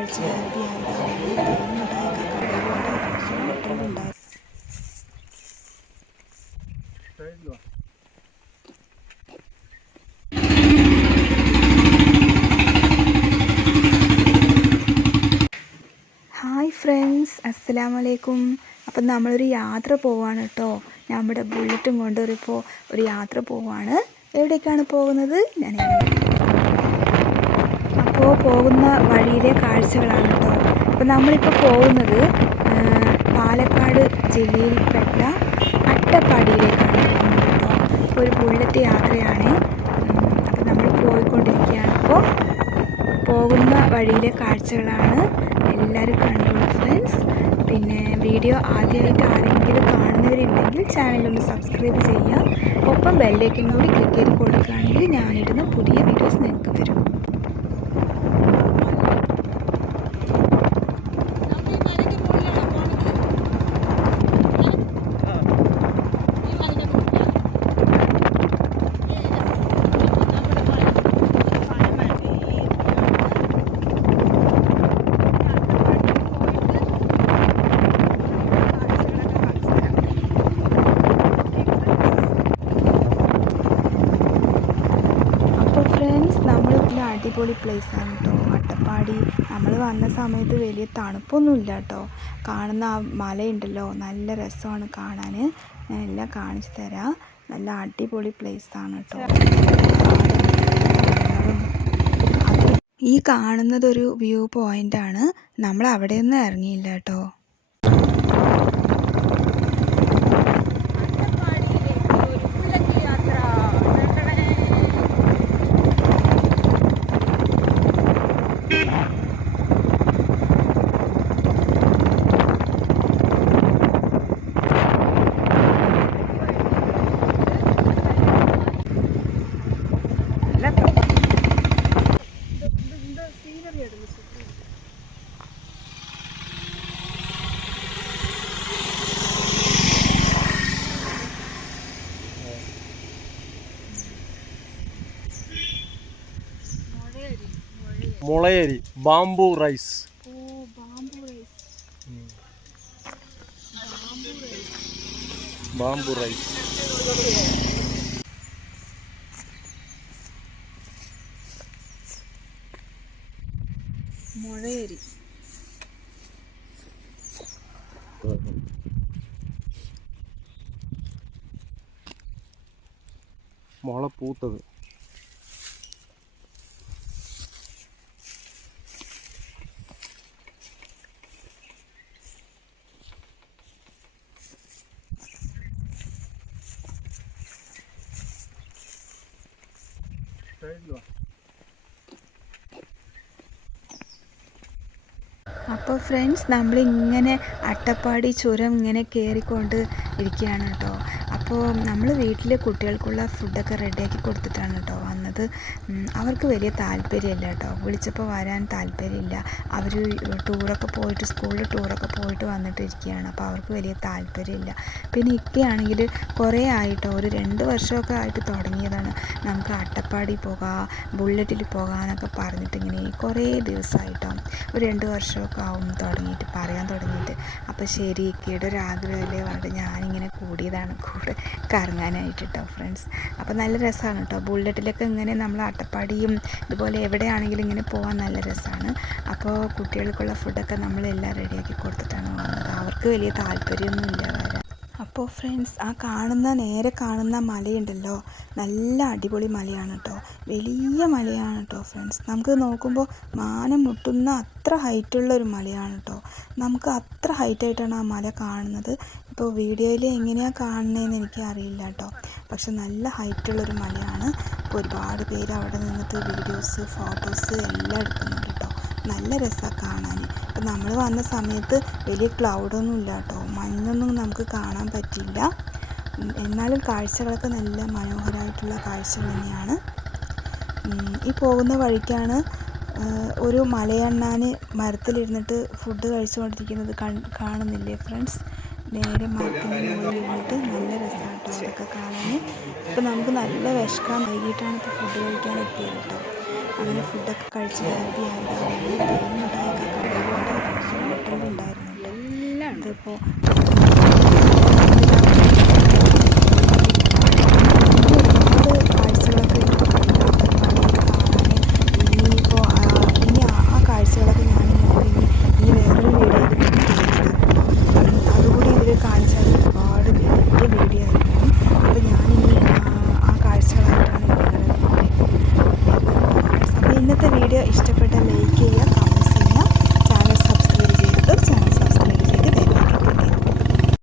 കഴിച്ച് ഹാപ്പി ആയതാണ് തേനുണ്ടായ കടയിലുണ്ടായി ഹോട്ടലിലുണ്ടായി hi friends അസ്സലാമു അലൈക്കും അപ്പം നമ്മളൊരു യാത്ര പോവാണ് കേട്ടോ നമ്മുടെ ബുള്ളറ്റും കൊണ്ട് ഒരു ഇപ്പോൾ ഒരു യാത്ര പോവാണ്. എവിടേക്കാണ് പോകുന്നത്? ഞാൻ പോകുന്ന വഴിയിലെ കാഴ്ചകളാണ് കേട്ടോ അപ്പോൾ നമ്മളിപ്പോൾ പോകുന്നത് പാലക്കാട് ജില്ലയിൽപ്പെട്ട അട്ടപ്പാടിയിലേക്കാണ് പോകുന്നത് കേട്ടോ അപ്പോൾ ഒരു ബുള്ളറ്റ് യാത്രയാണ് അപ്പോൾ നമ്മൾ പോയിക്കൊണ്ടിരിക്കുകയാണ്. അപ്പോൾ പോകുന്ന വഴിയിലെ കാഴ്ചകളാണ് എല്ലാവരും കണ്ടോളൂ ഫ്രണ്ട്സ് പിന്നെ വീഡിയോ ആദ്യമായിട്ട് ആരെങ്കിലും കാണുന്നവരുണ്ടെങ്കിൽ ചാനലൊന്ന് സബ്സ്ക്രൈബ് ചെയ്യുക. ഒപ്പം ബെല്ലേക്കും കൂടി ക്ലിക്ക് ചെയ്ത് കൊടുക്കുകയാണെങ്കിൽ ഞാനിടുന്ന പുതിയ വീഡിയോസ് നിങ്ങൾക്ക് വരും അപ്പോൾ ഫ്രണ്ട്സ് നമ്മൾ നല്ല അടിപൊളി ആണ് കേട്ടോ അട്ടപ്പാടി. നമ്മൾ വന്ന സമയത്ത് വലിയ തണുപ്പൊന്നുമില്ല കേട്ടോ കാണുന്ന ആ മലയുണ്ടല്ലോ. നല്ല രസമാണ് കാണാൻ ഞാൻ എല്ലാം കാണിച്ചു തരാം. നല്ല അടിപൊളി ആണ് കേട്ടോ ഈ കാണുന്നതൊരു വ്യൂ പോയിന്റ് ആണ്. നമ്മൾ അവിടെയൊന്നും ഇറങ്ങിയില്ല കേട്ടോ മുളയരി ബാംബു റൈസ്. Bamboo rice. சரி. மழை பூத்தது. சைடில் അപ്പോൾ ഫ്രണ്ട്സ് നമ്മളിങ്ങനെ അട്ടപ്പാടി ചുരം ഇങ്ങനെ കയറിക്കൊണ്ട് ഇരിക്കുകയാണ് കേട്ടോ. അപ്പോൾ നമ്മൾ വീട്ടിൽ കുട്ടികൾക്കുള്ള ഫുഡൊക്കെ റെഡിയാക്കി കൊടുത്തിട്ടാണ് കേട്ടോ അവർക്ക് വലിയ താല്പര്യമില്ല കേട്ടോ. വിളിച്ചപ്പോൾ വരാൻ താല്പര്യമില്ല. അവർ ടൂറൊക്കെ പോയിട്ട് സ്കൂളിൽ ടൂറൊക്കെ പോയിട്ട് വന്നിട്ട് ഇരിക്കുകയാണ് അപ്പോൾ അവർക്ക് വലിയ താല്പര്യമില്ല. പിന്നെ ഇക്കയാണെങ്കിൽ കുറേ ആയിട്ടോ ഒരു രണ്ട് വർഷമൊക്കെ ആയിട്ട് തുടങ്ങിയതാണ്. നമുക്ക് അട്ടപ്പാടി പോകാം ബുള്ളറ്റിൽ പോകാമെന്നൊക്കെ പറഞ്ഞിട്ട് ഇങ്ങനെ കുറേ ദിവസമായിട്ടോ ഒരു രണ്ട് വർഷമൊക്കെ ആവും തുടങ്ങിയിട്ട് പറയാൻ തുടങ്ങിയിട്ട്. അപ്പോൾ ശരി ഇക്കയുടെ ഒരു ആഗ്രഹമല്ലേ പറഞ്ഞിട്ട് ഞാനിങ്ങനെ കൂടിയതാണ് കൂടെ കറങ്ങാനായിട്ട് കേട്ടോ ഫ്രണ്ട്സ്. അപ്പോൾ നല്ല രസമാണ് കേട്ടോ ബുള്ളറ്റിലൊക്കെ ഇങ്ങനെ നമ്മൾ അട്ടപ്പാടിയും ഇതുപോലെ എവിടെയാണെങ്കിലും ഇങ്ങനെ പോകാൻ നല്ല രസമാണ്. അപ്പോൾ കുട്ടികൾക്കുള്ള ഫുഡൊക്കെ നമ്മളെല്ലാം റെഡിയാക്കി കൊടുത്തിട്ടാണ് വന്നത്. അവർക്ക് വലിയ താല്പര്യമൊന്നുമില്ല വരാൻ അപ്പോൾ ഫ്രണ്ട്സ് ആ കാണുന്ന നേരെ കാണുന്ന മലയുണ്ടല്ലോ? നല്ല അടിപൊളി മലയാണ് കേട്ടോ. വലിയ മലയാണ് കേട്ടോ ഫ്രണ്ട്സ്. നമുക്ക് നോക്കുമ്പോൾ മാനം മുട്ടുന്ന അത്ര ഹൈറ്റുള്ള ഒരു മലയാണ് കേട്ടോ. നമുക്ക് അത്ര ഹൈറ്റായിട്ടാണ് ആ മല കാണുന്നത്. ഇപ്പോൾ വീഡിയോയിൽ എങ്ങനെയാണ് കാണുന്നതെന്ന് എനിക്ക് അറിയില്ല കേട്ടോ. പക്ഷെ നല്ല ഹൈറ്റുള്ളൊരു മലയാണ്. അപ്പോൾ ഒരുപാട് പേര് അവിടെ നിന്നിട്ട് വീഡിയോസ് ഫോട്ടോസ് എല്ലാം എടുക്കുന്നുണ്ട് കേട്ടോ. നല്ല രസമാണ് കാണാൻ. ഇപ്പം നമ്മൾ വന്ന സമയത്ത് വലിയ ക്ലൗഡൊന്നും ഇല്ല കേട്ടോ. മഞ്ഞൊന്നും നമുക്ക് കാണാൻ പറ്റില്ല എന്നാലും കാഴ്ചകളൊക്കെ നല്ല മനോഹരമായിട്ടുള്ള കാഴ്ചകൾ തന്നെയാണ്. ഈ പോകുന്ന വഴിക്കാണ് ഒരു മലയണ്ണാൻ മരത്തിലിരുന്നിട്ട് ഫുഡ് കഴിച്ചുകൊണ്ടിരിക്കുന്നത് കാണുന്നില്ലേ ഫ്രണ്ട്സ് നേരെ മരത്തിന്റെ മുകളിൽ ഇരുന്നിട്ട് നല്ല രസമാണ് കേട്ടോ അതൊക്കെ കാണാൻ ഇപ്പം നമുക്ക് നല്ല വിഷക്കാൻ വൈകിട്ടാണ് ഇപ്പോൾ ഫുഡ് കഴിക്കാൻ എത്തിയത് കേട്ടോ. അങ്ങനെ ഫുഡൊക്കെ കഴിച്ച് ഹാപ്പി ആയതാണ്. തേനുണ്ടായ ഹോട്ടലുണ്ടായിരുന്നു എല്ലാം ഉണ്ട്. ഇതിപ്പോൾ